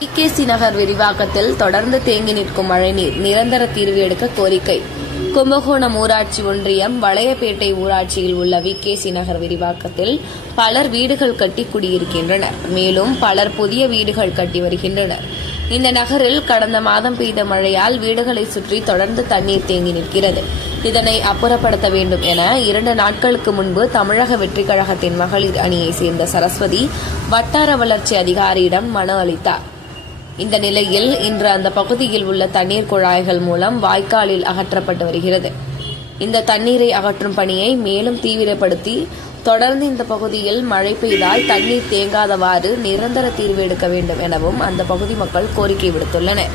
VKC நகர் விரிவாக்கத்தில் தொடர்ந்து தேங்கி நிற்கும் மழைநீர் நிரந்தர தீர்வு எடுக்க கோரிக்கை. கும்பகோணம் ஊராட்சி ஒன்றியம் வளையப்பேட்டை ஊராட்சியில் உள்ள விகேசி நகர் விரிவாக்கத்தில் பலர் வீடுகள் கட்டி குடியிருக்கின்றனர். மேலும் பலர் புதிய வீடுகள் கட்டி வருகின்றனர். இந்த நகரில் கடந்த மாதம் பெய்த மழையால் வீடுகளை சுற்றி தொடர்ந்து தண்ணீர் தேங்கி நிற்கிறது. இதனை அப்புறப்படுத்த வேண்டும் என 2 நாட்களுக்கு முன்பு தமிழக வெற்றிக் கழகத்தின் மகளிர் அணியை சேர்ந்த சரஸ்வதி வட்டார வளர்ச்சி அதிகாரியிடம் மனு அளித்தார். இந்த நிலையில் இன்று அந்த பகுதியில் உள்ள தண்ணீர் குழாய்கள் மூலம் வாய்க்காலில் அகற்றப்பட்டு வருகிறது. இந்த தண்ணீரை அகற்றும் பணியை மேலும் தீவிரப்படுத்தி தொடர்ந்து இந்த பகுதியில் மழை பெய்தால் தண்ணீர் தேங்காதவாறு நிரந்தர தீர்வு எடுக்க வேண்டும் எனவும் அந்த பகுதி மக்கள் கோரிக்கை விடுத்துள்ளனர்.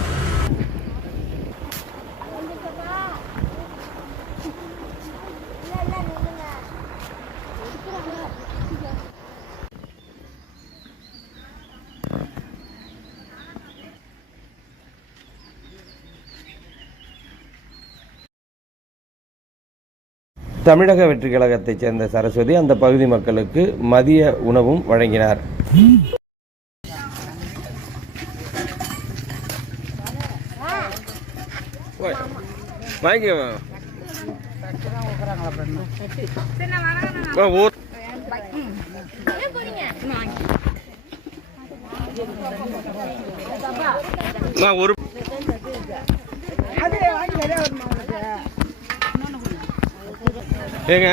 தமிழக வெற்றிக் கழகத்தைச் சேர்ந்த சரஸ்வதி அந்த பகுதி மக்களுக்கு மதிய உணவும் வழங்கினார். ஏங்க